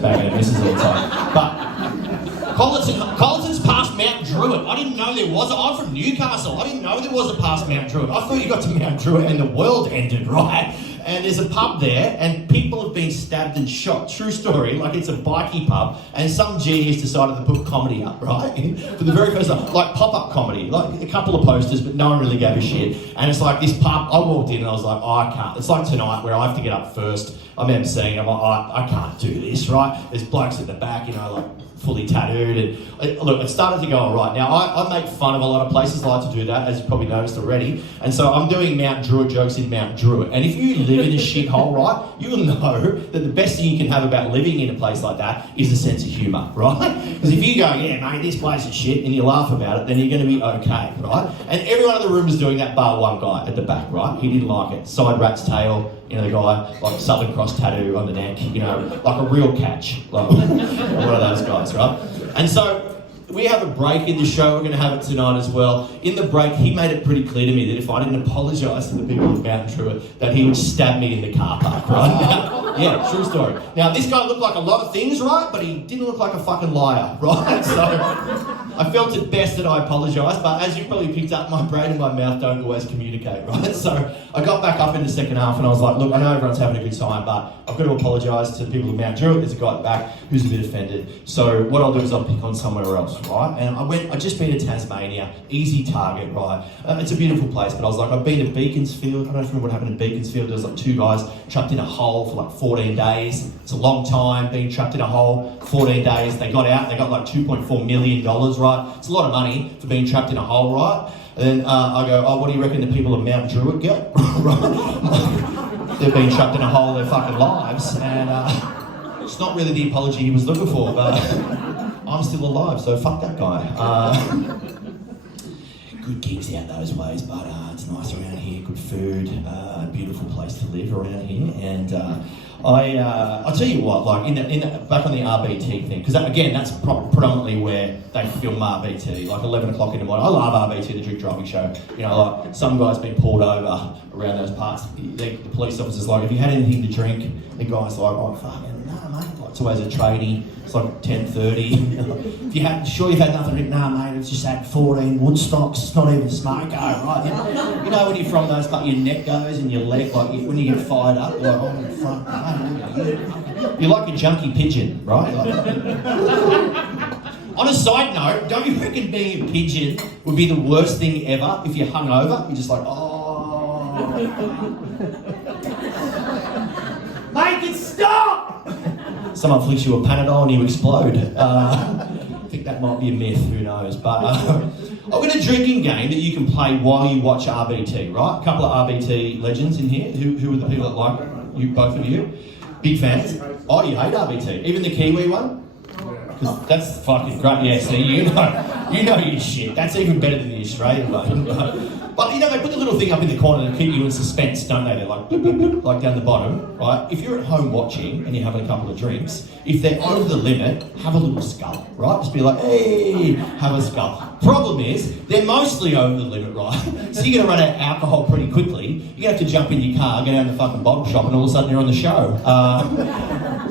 back and misses all the time. But Colleton's past Mount Druitt. I didn't know there was. I'm from Newcastle. I didn't know there was a past Mount Druitt. I thought you got to Mount Druitt and the world ended, right? And there's a pub there, and people have been stabbed and shot. True story. Like, it's a bikie pub, and some genius decided to put comedy up, right? For the very first time, like pop-up comedy, like a couple of posters, but no one really gave a shit. And it's like this pub. I walked in and I was like, oh, I can't. It's like tonight where I have to get up first. I'm emceeing. I'm like, I can't do this, right? There's blokes at the back, you know, like fully tattooed, and look, it started to go all right. Now, I make fun of a lot of places. I like to do that, as you've probably noticed already, and so I'm doing Mount Druitt jokes in Mount Druitt, and if you live in a shithole, right, you'll know that the best thing you can have about living in a place like that is a sense of humour, right? Because if you go, yeah, mate, this place is shit, and you laugh about it, then you're going to be okay, right? And everyone in the room was doing that bar one guy at the back, right? He didn't like it. Side rat's tail, you know, the guy, like Southern Cross tattoo on the neck, you know, like a real catch, like one of those guys, right? And so we have a break in the show. We're going to have it tonight as well. In the break, he made it pretty clear to me that if I didn't apologise to the people of Mount Druitt, that he would stab me in the car park, right? Yeah, true story. Now, this guy looked like a lot of things, right? But he didn't look like a fucking liar, right? So I felt it best that I apologised, but as you probably picked up, my brain and my mouth don't always communicate, right? So I got back up in the second half and I was like, look, I know everyone's having a good time, but I've got to apologise to the people of Mount Druitt. There's a guy at the back who's a bit offended. So what I'll do is I'll pick on somewhere else, right? And I'd just been to Tasmania, easy target, right? It's a beautiful place, but I was like, I've been to Beaconsfield. I don't remember what happened in Beaconsfield. There was like two guys trapped in a hole for like 14 days. It's a long time being trapped in a hole, 14 days. They got out, they got like $2.4 million, right? It's a lot of money for being trapped in a hole, right? And then I go, oh, what do you reckon the people of Mount Druitt get? They've been trapped in a hole their fucking lives, and it's not really the apology he was looking for, but I'm still alive, so fuck that guy. Good gigs out those ways, but it's nice around here, good food, beautiful place to live around here, and I'll tell you what, like back on the RBT thing, because again, that's predominantly where they film RBT, like 11 o'clock in the morning. I love RBT, the drink driving show. You know, like some guy's been pulled over around those parts. The police officer's like, have you had anything to drink? The guy's like, oh fucking no, mate. Like, it's always a tradie. It's like 10:30. If you sure you've had nothing to drink? Nah, mate, it's just had 14 Woodstocks. It's not even smoke, right? You know when you're from those, but your neck goes and your leg, like when you get fired up, you're like, oh fuck. You're like a junkie pigeon, right? On a side note, don't you reckon being a pigeon would be the worst thing ever if you're hungover? You're just like, oh. Make it stop! Someone flicks you a Panadol and you explode. I think that might be a myth, who knows. But I've got a drinking game that you can play while you watch RBT, right? A couple of RBT legends in here. Who are the people that like you, both of you? Big fans? Oh, you hate RBT? Even the Kiwi one? Because that's fucking great. Yeah, see, you know your shit. That's even better than the Australian one. But you know, they put the little thing up in the corner to keep you in suspense, don't they? They're like, bloop, bloop, bloop, like down the bottom, right? If you're at home watching and you're having a couple of drinks, if they're over the limit, have a little scull, right? Just be like, hey, have a scull. Problem is, they're mostly over the limit, right? So you're going to run out of alcohol pretty quickly. You're going to have to jump in your car, go down to the fucking bottle shop, and all of a sudden you're on the show.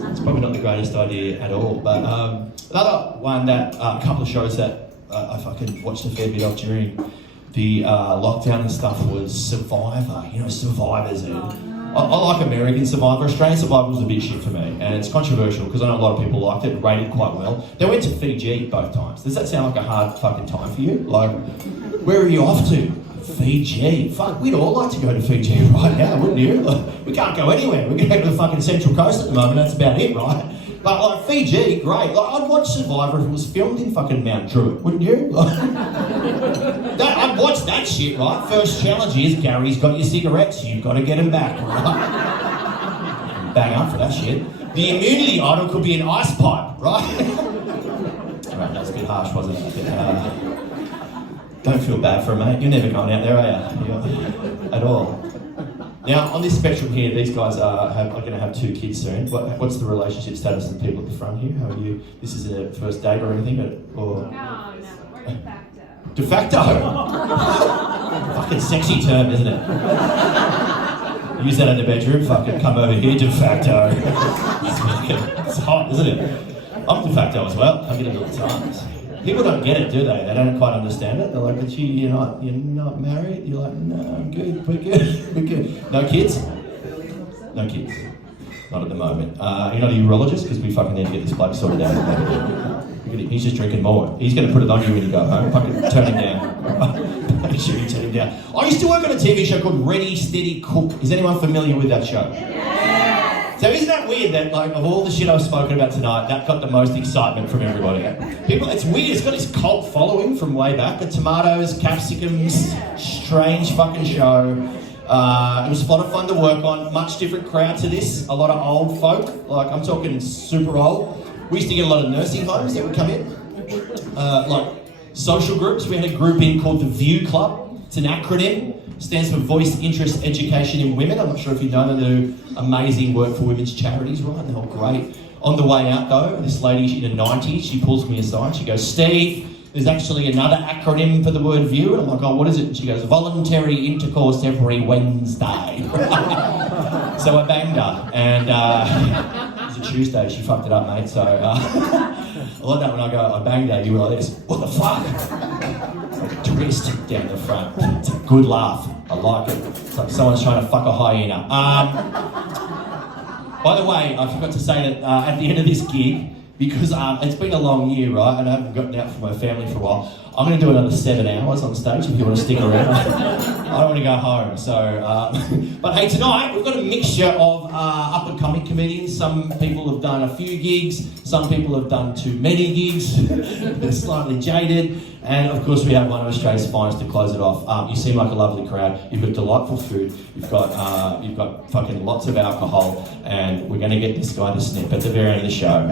It's probably not the greatest idea at all. But another one that, a couple of shows that I fucking watched a fair bit of during the lockdown and stuff was Survivor. You know, Survivor's it. I like American Survivor. Australian Survivor was a big shit for me, and it's controversial because I know a lot of people liked it and rated quite well. They went to Fiji both times. Does that sound like a hard fucking time for you? Like, where are you off to? Fiji. Fuck, we'd all like to go to Fiji right now, wouldn't you? Like, we can't go anywhere. We're going to go to the fucking Central Coast at the moment. That's about it, right? But like Fiji, great. Like, I'd watch Survivor if it was filmed in fucking Mount Druitt, wouldn't you? Like, I'd watch that shit, right? First challenge is Gary's got your cigarettes. You've got to get them back, right? Bang up for that shit. The immunity idol could be an ice pipe, right? Right, that was a bit harsh, wasn't it? Don't feel bad for a mate. You're never going out there, are you? At all. Now, on this spectrum here, these guys are going to have 2 kids soon. What's the relationship status of the people at the front here? How are you? This is a first date or anything? Or? No, we're de facto. De facto? Fucking sexy term, isn't it? Use that in the bedroom, fucking come over here, de facto. It's hot, isn't it? I'm de facto as well. I get it all the time. People don't get it, do they? They don't quite understand it. They're like, but you're not married? You're like, no, I'm good, we're good. No kids? No kids. Not at the moment. You're not a urologist? Because we fucking need to get this bloke sorted out. He's just drinking more. He's going to put it on you when you go home. Fucking turn him down. Make sure you turn him down. I used to work on a TV show called Ready, Steady, Cook. Is anyone familiar with that show? Yeah. So isn't that weird that, like, of all the shit I've spoken about tonight, that got the most excitement from everybody? People, it's weird. It's got this cult following from way back. The tomatoes, capsicums, strange fucking show. It was a lot of fun to work on. Much different crowd to this. A lot of old folk. Like, I'm talking super old. We used to get a lot of nursing homes that would come in. Like social groups. We had a group in called the View Club. It's an acronym. Stands for Voice, Interest, Education in Women. I'm not sure if you know, they do amazing work for women's charities, right? They're all great. On the way out though, this lady in her 90s, she pulls me aside. She goes, Steve, there's actually another acronym for the word view. And I'm like, oh, what is it? And she goes, voluntary intercourse every Wednesday. So I banged her. And it was a Tuesday. She fucked it up, mate. So I like that when I go, I banged her. You were like this. What the fuck? It's like a twist down the front. It's a good laugh. I like it. It's like someone's trying to fuck a hyena. By the way, I forgot to say that at the end of this gig, because it's been a long year, right, and I haven't gotten out from my family for a while, I'm going to do another 7 hours on stage if you want to stick around. I don't want to go home, so... but hey, tonight we've got a mixture of up-and-coming comedians. Some people have done a few gigs, some people have done too many gigs, they're slightly jaded, and of course we have one of Australia's finest to close it off. You seem like a lovely crowd, you've got delightful food, you've got fucking lots of alcohol, and we're going to get this guy to snip at the very end of the show,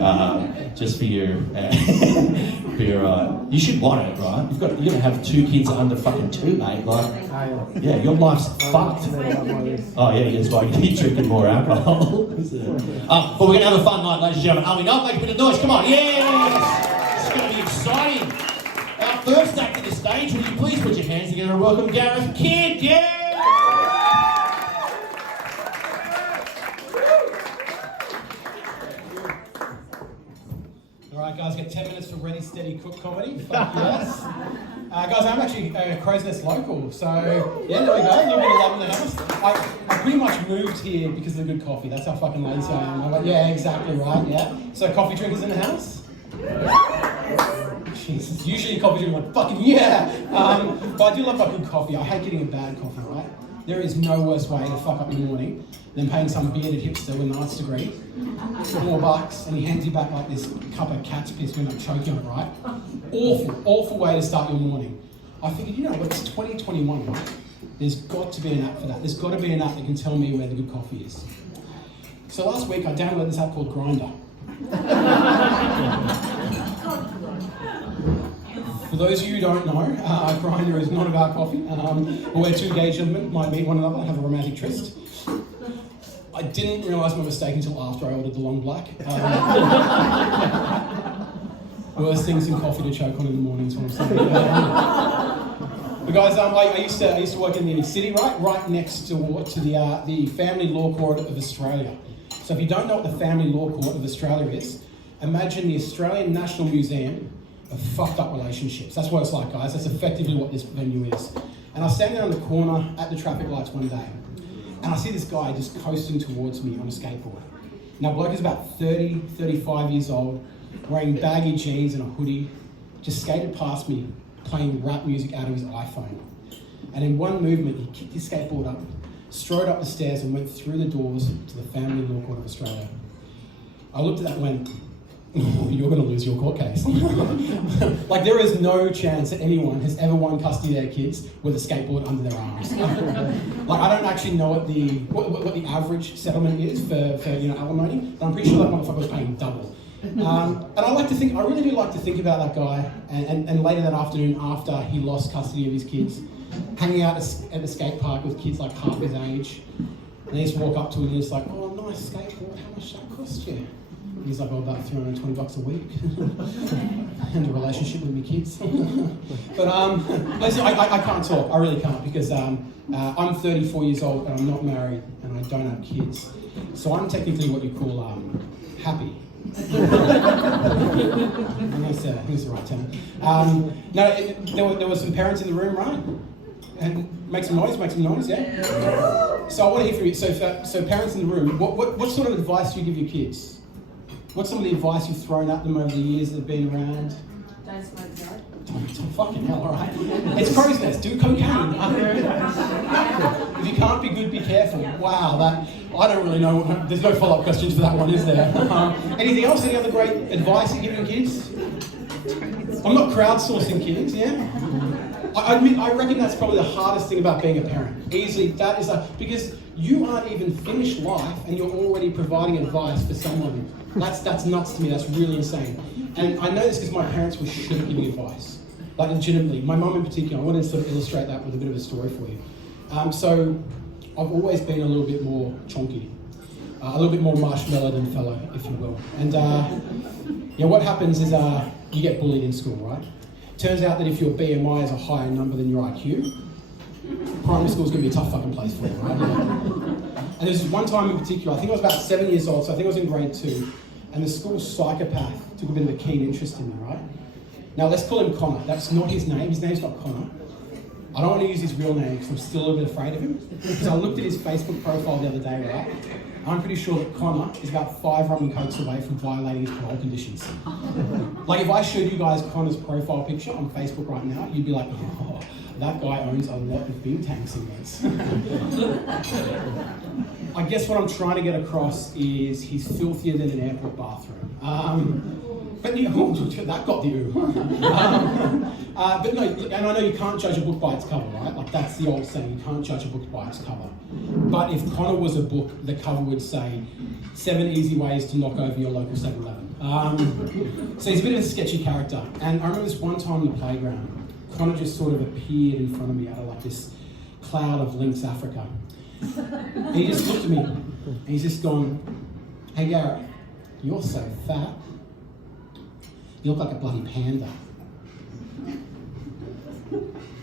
just for you. You should want it, right? You're going to have 2 kids under fucking 2, mate. Like, yeah, your life's fucked. Oh yeah, that's why you're drinking more alcohol. But we're going to have a fun night, ladies and gentlemen. Are we not? Make a bit of noise, come on. Yes! It's going to be exciting. Our first act of the stage, will you please put your hands together and welcome Gareth Kidd, yeah! Alright guys, get 10 minutes for Ready, Steady, Cook comedy. Fuck yes. Guys, I'm actually a Crow's Nest local, so yeah, there we go. A little bit of love in the house. I pretty much moved here because of the good coffee. That's how fucking lazy I am. I'm like, yeah, exactly right, yeah. So coffee drinkers in the house? Jesus, usually a coffee drinker like, fucking yeah! But I do love fucking coffee. I hate getting a bad coffee, right? There is no worse way to fuck up in the morning than paying some bearded hipster with an arts degree $4 and he hands you back like this cup of cat's piss when I'm choking on it, right? Awful way to start your morning. I figured, you know what, it's 2021, right? There's got to be an app for that. There's got to be an app that can tell me where the good coffee is. So last week I downloaded this app called Grindr. For those of you who don't know, Grindr is not about coffee, where 2 gay gentlemen might meet one another and have a romantic tryst. I didn't realise my mistake until after I ordered the long black. Worst things in coffee to choke on in the morning is what I'm saying. But guys, I used to work in the city, right next to the Family Law Court of Australia. So if you don't know what the Family Law Court of Australia is, imagine the Australian National Museum of fucked up relationships. That's what it's like, guys. That's effectively what this venue is. And I was standing on the corner at the traffic lights one day, and I see this guy just coasting towards me on a skateboard. Now, bloke is about 30, 35 years old, wearing baggy jeans and a hoodie, just skated past me, playing rap music out of his iPhone. And in one movement, he kicked his skateboard up, strode up the stairs and went through the doors to the Family Law Court of Australia. I looked at that and went, you're going to lose your court case. Like, there is no chance that anyone has ever won custody of their kids with a skateboard under their arms. Like, I don't actually know what the average settlement is for alimony, but I'm pretty sure that motherfucker was paying double. And I really do like to think about that guy, and later that afternoon, after he lost custody of his kids, hanging out at the skate park with kids like half his age, and they just walk up to him and it's like, oh, nice skateboard, how much that cost you? And he's like, oh, about $320 a week. And a relationship with my kids. But listen, I can't talk, I really can't, because I'm 34 years old and I'm not married, and and I don't have kids. So I'm technically what you call happy. I think that's the right term. There were some parents in the room, right? And make some noise, yeah? So I want to hear from you. So parents in the room, what sort of advice do you give your kids? What's some of the advice you've thrown at them over the years that have been around? Don't smoke dope. Don't fucking hell, alright? It's crow's nest, do cocaine. If you can't be good, be careful. Wow, I don't really know. There's no follow-up questions for that one, is there? Anything else? Any other great advice you're giving kids? I'm not crowdsourcing kids, yeah? I reckon that's probably the hardest thing about being a parent. Easily, that is because you aren't even finished life and you're already providing advice for someone. That's nuts to me, that's really insane. And I know this because my parents were shit at giving advice. Like legitimately, my mum in particular, I want to sort of illustrate that with a bit of a story for you. So I've always been a little bit more chonky, a little bit more marshmallow than fellow, if you will. And what happens is you get bullied in school, right? Turns out that if your BMI is a higher number than your IQ, primary school is going to be a tough fucking place for you, right? And there's one time in particular, I think I was about 7 years old, so I think I was in grade 2, and the school psychopath took a bit of a keen interest in me, right? Now let's call him Connor. That's not his name. His name's not Connor. I don't want to use his real name because I'm still a little bit afraid of him. Because I looked at his Facebook profile the other day, right? I'm pretty sure that Connor is about 5 rum and cokes away from violating his parole conditions. Like if I showed you guys Connor's profile picture on Facebook right now, you'd be like, oh, that guy owns a lot of Bintang cigarettes. I guess what I'm trying to get across is he's filthier than an airport bathroom. But that got the ooh. But no, and I know you can't judge a book by its cover, right? Like that's the old saying, you can't judge a book by its cover. But if Connor was a book, the cover would say, 7 easy ways to knock over your local 7-Eleven. So he's a bit of a sketchy character. And I remember this one time on the playground, Connor just sort of appeared in front of me out of like this cloud of Lynx Africa. And he just looked at me, and he's just gone, hey Garrett, you're so fat. You look like a bloody panda.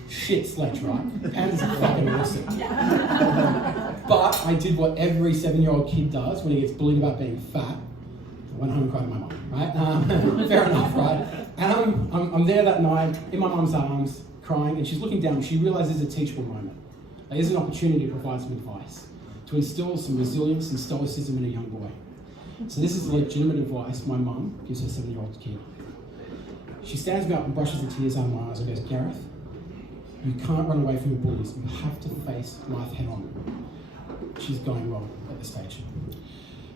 Shit, Sledge, right? Pandas are fucking awesome. But I did what every 7-year-old kid does when he gets bullied about being fat. I went home and cried to my mum, right? Fair enough, right? And I'm there that night in my mum's arms, crying, and she's looking down, and she realizes it's a teachable moment. Like, there's an opportunity to provide some advice, to instill some resilience and stoicism in a young boy. So this is legitimate advice my mum gives her 7-year-old kid. She stands me up and brushes the tears out of my eyes and goes, Gareth, you can't run away from your bullies. You have to face life head on. She's going wrong at this stage.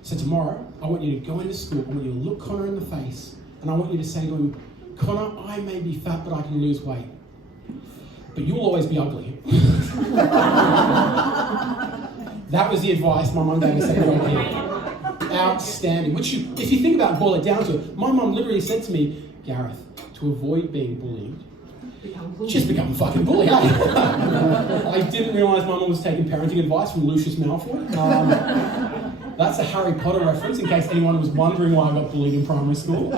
So tomorrow, I want you to go into school, I want you to look Connor in the face, and I want you to say to him, Connor, I may be fat, but I can lose weight. But you'll always be ugly. That was the advice my mum gave me 7-year-old kid. Outstanding. Which, if you think about it, boil it down to it, my mum literally said to me, Gareth, to avoid being bullied, just become a fucking bully, eh? I didn't realise my mum was taking parenting advice from Lucius Malfoy. That's a Harry Potter reference, in case anyone was wondering why I got bullied in primary school.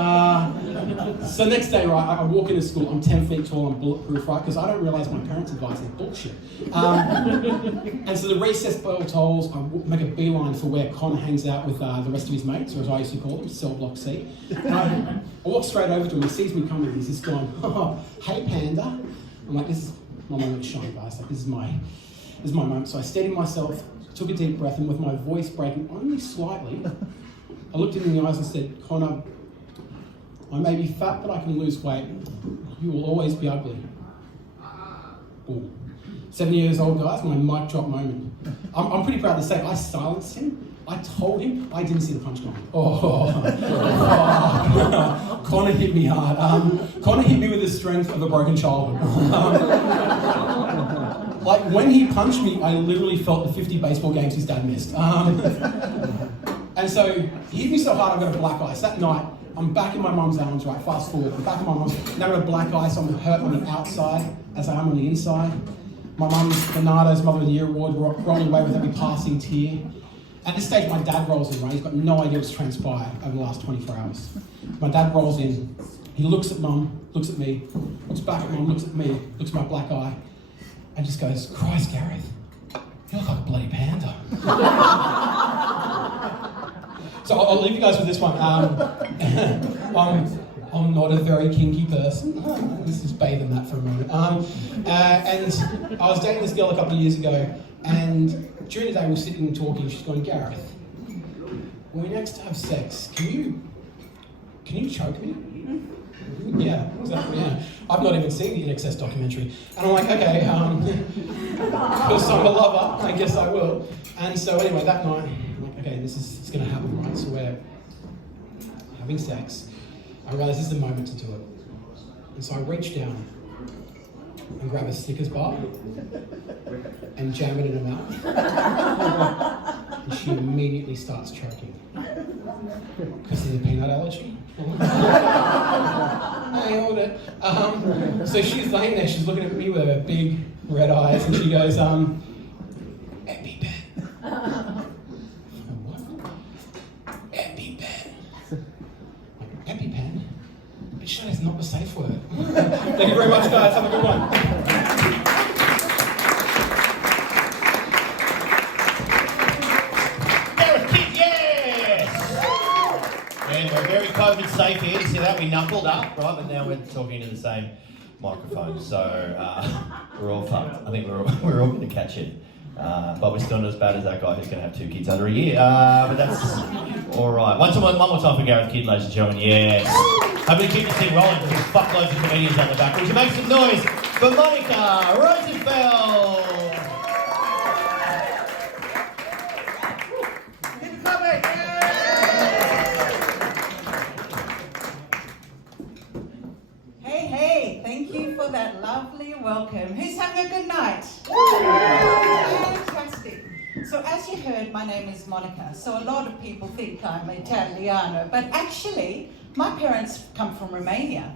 So next day, right, I walk into school, I'm 10 feet tall, I'm bulletproof, right, because I don't realise my parents' advice is bullshit. And so the recess bell tolls, I make a beeline for where Connor hangs out with the rest of his mates, or as I used to call them, Cell Block C. And I walk straight over to him, he sees me coming, he's just going, oh, hey Panda. I'm like, this is my moment to shine, guys, like this is my moment. So I steadied myself, took a deep breath, and with my voice breaking only slightly, I looked him in the eyes and said, Connor, I may be fat, but I can lose weight. You will always be ugly. Boom. 7 years old, guys, my mic drop moment. I'm pretty proud to say I silenced him. I told him I didn't see the punch coming. Connor hit me hard. Connor hit me with the strength of a broken childhood. Like when he punched me, I literally felt the 50 baseball games his dad missed. And so he hit me so hard I got a black eye. So that night, I'm back in my mum's arms, right? Fast forward, I'm back in my mum's. Now I've got a black eye, so I'm hurt on the outside as I am on the inside. My mum's Bernardo's Mother of the Year award rolling away with every passing tear. At this stage, my dad rolls in, right? He's got no idea what's transpired over the last 24 hours. My dad rolls in. He looks at mum, looks at me, looks back at mum, looks at me, looks at my black eye, and just goes, Christ, Gareth, You look like a bloody panda. So I'll leave you guys with this one. I'm not a very kinky person. Let's just bathe in that for a moment. And I was dating this girl a couple of years ago, and during the day we were sitting and talking. She's going, Gareth, when we next have sex, can you choke me? Yeah, exactly. Yeah. I've not even seen the INXS documentary, and I'm like, okay, because I'm a lover, I guess I will. And so anyway, that night, I'm like, okay, it's going to happen, right? So we're having sex. I realised this is the moment to do it. And so I reach down and grab a Snickers bar and jam it in her mouth. And she immediately starts choking. Because of the peanut allergy. I ordered it. So she's laying there, she's looking at me with her big red eyes, and she goes, EpiPen. What? EpiPen. EpiPen? Bitch, that is not the safe word. Thank you very much, guys. Have a good one. Gareth Kidd, yes! And we're very COVID safe here. You see that? We knuckled up, right? But now we're talking into the same microphone. So we're all fucked. I think we're all going to catch it. But we're still not as bad as that guy who's going to have 2 kids under a year. But that's all right. One more time for Gareth Kidd, ladies and gentlemen. Yes. Hopefully keep this thing rolling because there's fuckloads of comedians down the back. Would you make some noise for Monica Rosenfeld? Hey, thank you for that lovely welcome. Who's having a good night? Fantastic. So as you heard, my name is Monica. So a lot of people think I'm Italiano, but actually, my parents come from Romania,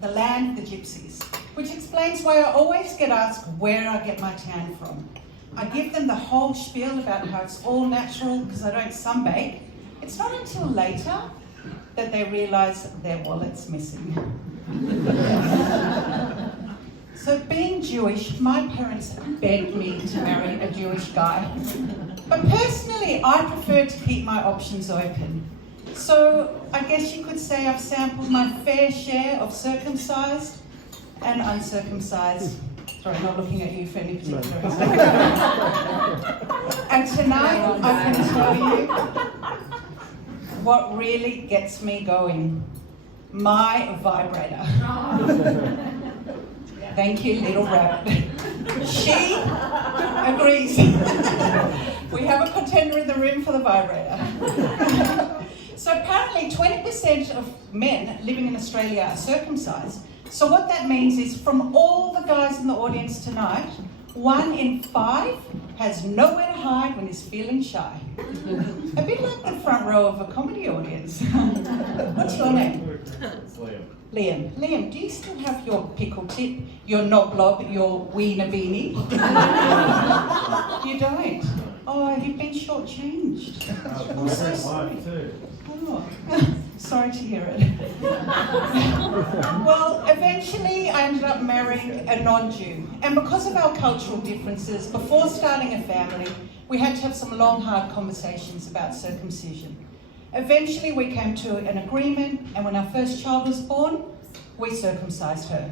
the land of the gypsies, which explains why I always get asked where I get my tan from. I give them the whole spiel about how it's all natural because I don't sunbake. It's not until later that they realise their wallet's missing. So being Jewish, my parents begged me to marry a Jewish guy. But personally, I prefer to keep my options open. So I guess you could say I've sampled my fair share of circumcised and uncircumcised. Sorry, not looking at you for any particular reason. And tonight I can tell you what really gets me going. My vibrator. Thank you, little rabbit. She agrees. We have a contender in the room for the vibrator. So apparently 20% of men living in Australia are circumcised. So what that means is from all the guys in the audience tonight, 1 in 5 has nowhere to hide when he's feeling shy. A bit like the front row of a comedy audience. What's your name? It's Liam. Liam, do you still have your pickle tip, your knob blob, your wiener beanie? You don't? Oh, you've been shortchanged. I'm so sorry. Oh, sorry to hear it. Well, eventually I ended up marrying a non-Jew. And because of our cultural differences, before starting a family, we had to have some long, hard conversations about circumcision. Eventually we came to an agreement, and when our first child was born, we circumcised her.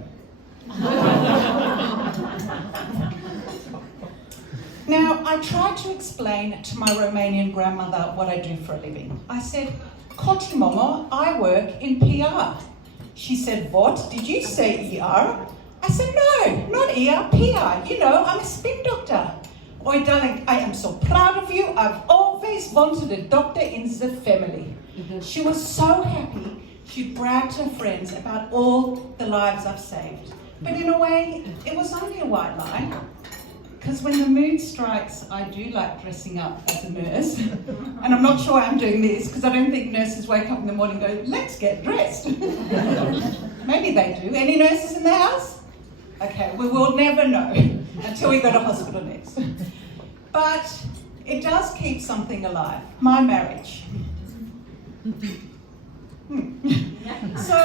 Now, I tried to explain to my Romanian grandmother what I do for a living. I said, Koti Momo, I work in PR. She said, what? Did you say ER? I said, no, not ER, PR. You know, I'm a spin doctor. Oi, darling, I am so proud of you. I've always wanted a doctor in the family. She was so happy. She bragged to her friends about all the lives I've saved. But in a way, it was only a white lie. Because when the mood strikes, I do like dressing up as a nurse. And I'm not sure I'm doing this, because I don't think nurses wake up in the morning and go, let's get dressed. Maybe they do. Any nurses in the house? Okay, we will never know until we go to hospital next. But it does keep something alive. My marriage. So,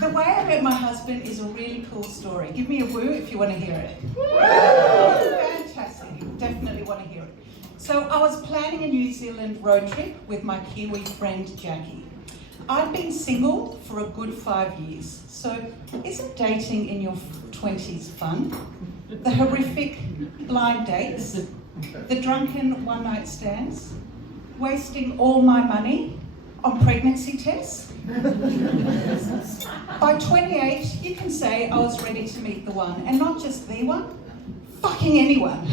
the way I met my husband is a really cool story. Give me a woo if you want to hear it. Fantastic. definitely want to hear it. So I was planning a New Zealand road trip with my Kiwi friend Jackie. I'd been single for a good 5 years, so isn't dating in your 20s fun? The horrific blind dates, the drunken one-night stands, wasting all my money on pregnancy tests. By 28, you can say I was ready to meet the one, and not just the one, fucking anyone.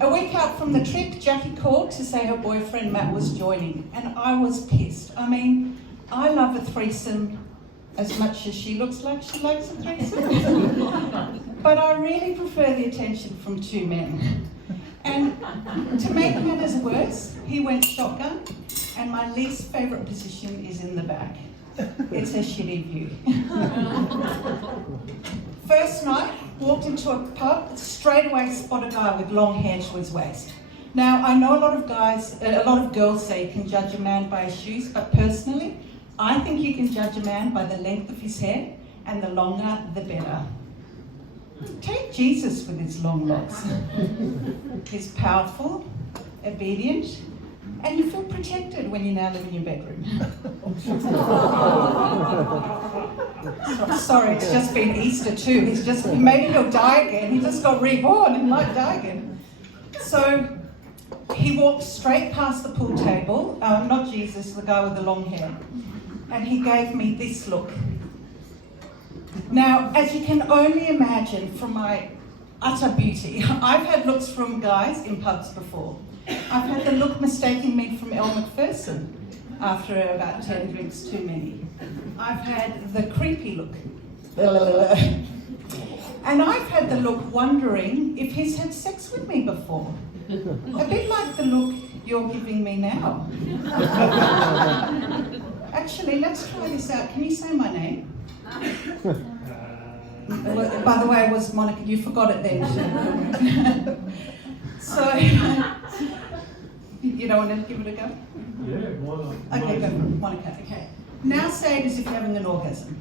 A week out from the trip, Jackie called to say her boyfriend Matt was joining, and I was pissed. I mean, I love a threesome as much as she looks like she likes a threesome. But I really prefer the attention from two men. And to make matters worse, he went shotgun, and my least favourite position is in the back. It's a shitty view. First night, walked into a pub, straight away spot a guy with long hair to his waist. Now, I know a lot of girls say you can judge a man by his shoes, but personally, I think you can judge a man by the length of his hair, and the longer, the better. Take Jesus with his long locks. He's powerful, obedient, and you feel protected when you now live in your bedroom. Sorry, it's just been Easter too. Maybe he'll die again. He just got reborn and might die again. So he walked straight past the pool table, not Jesus, the guy with the long hair, and he gave me this look. Now, as you can only imagine from my utter beauty, I've had looks from guys in pubs before. I've had the look mistaking me from Elle Macpherson after about 10 drinks too many. I've had the creepy look. And I've had the look wondering if he's had sex with me before. A bit like the look you're giving me now. Actually, let's try this out. Can you say my name? By the way, it was Monica. You forgot it then. So, you don't want to give it a go? Yeah, why not? Okay, go for it. Monica. Okay. Now say it as if you're having an orgasm.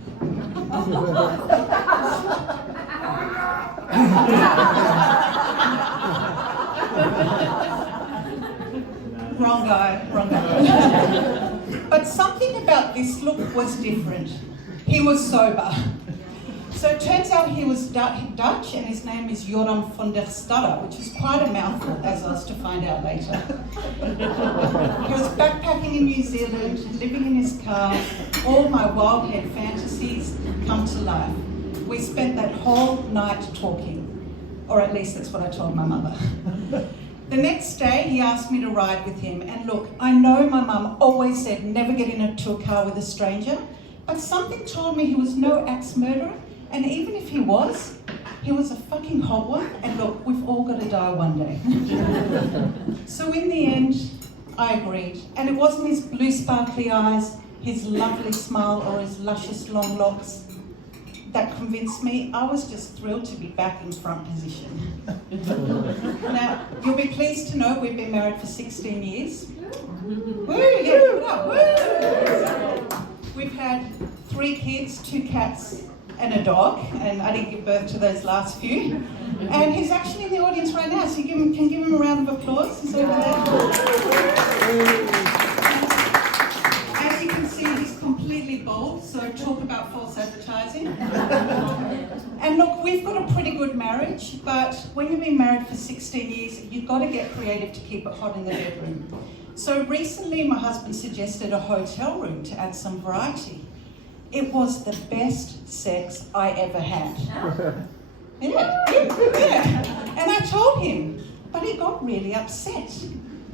Wrong guy. But something about this look was different. He was sober. So it turns out he was Dutch, and his name is Joram van der Stadde, which is quite a mouthful, as I was to find out later. He was backpacking in New Zealand, living in his car. All my wild-haired fantasies come to life. We spent that whole night talking, or at least that's what I told my mother. The next day, he asked me to ride with him, and look, I know my mum always said never get into a car with a stranger, but something told me he was no axe murderer. And even if he was a fucking hot one, and look, we've all got to die one day. So in the end, I agreed. And it wasn't his blue sparkly eyes, his lovely smile, or his luscious long locks that convinced me. I was just thrilled to be back in front position. Now, you'll be pleased to know we've been married for 16 years. Woo, yeah, give it up, woo! We've had 3 kids, 2 cats, and a dog, and I didn't give birth to those last few. And he's actually in the audience right now, so you can give him a round of applause. He's over there. As you can see, he's completely bald, so talk about false advertising. And look, we've got a pretty good marriage, but when you've been married for 16 years, you've got to get creative to keep it hot in the bedroom. So recently, my husband suggested a hotel room to add some variety. It was the best sex I ever had. Yeah. And I told him, but he got really upset.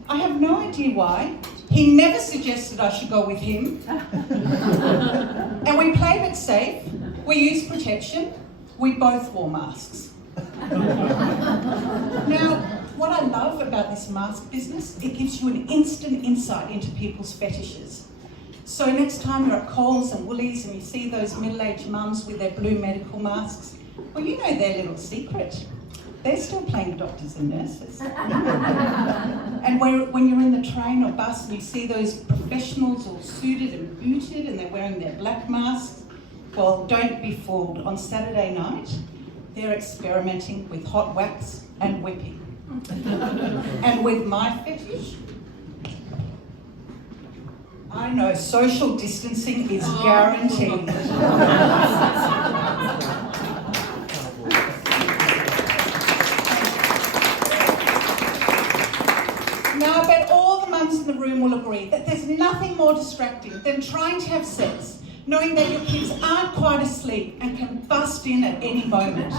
I have no idea why. He never suggested I should go with him. And we played it safe. We used protection. We both wore masks. Now, what I love about this mask business, it gives you an instant insight into people's fetishes. So next time you're at Coles and Woolies and you see those middle-aged mums with their blue medical masks, well, you know their little secret. They're still playing doctors and nurses. And when you're in the train or bus and you see those professionals all suited and booted and they're wearing their black masks, well, don't be fooled. On Saturday night, they're experimenting with hot wax and whipping. And with my fetish, I know social distancing is guaranteed. Now, I bet all the mums in the room will agree that there's nothing more distracting than trying to have sex, knowing that your kids aren't quite asleep and can bust in at any moment.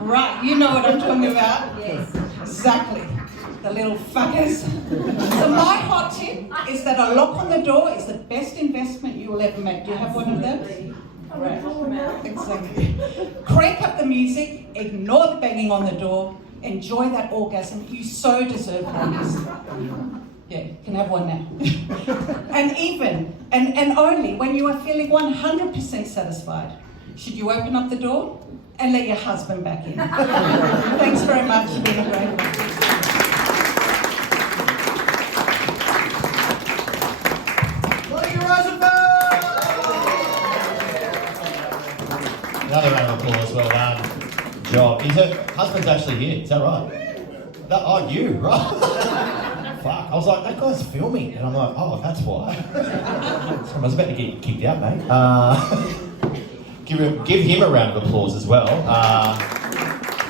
Right, you know what I'm talking about? Yes. Exactly. The little fuckers. So my hot tip is that a lock on the door is the best investment you will ever make. Do you have one of those? Right. Exactly. Crank up the music, ignore the banging on the door, enjoy that orgasm. You so deserve ladies. Yeah, you can have one now. And even, and only when you are feeling 100% satisfied, should you open up the door and let your husband back in. Thanks very much for being a great one. Another round of applause, well done. Job. Her husband's actually here, is that right? You, right? Fuck. I was like, that guy's filming. And I'm like, oh, that's why. I was about to get kicked out, mate. Give him a round of applause as well.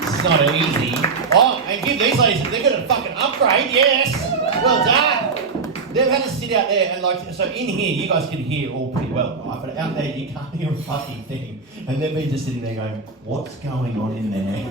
This is not easy. Oh, and give these ladies, they're going to fucking upgrade, yes. Well done. They've had to sit out there and so in here, you guys can hear all pretty well, right? But out there, you can't hear a fucking thing. And they've been just sitting there going, what's going on in there?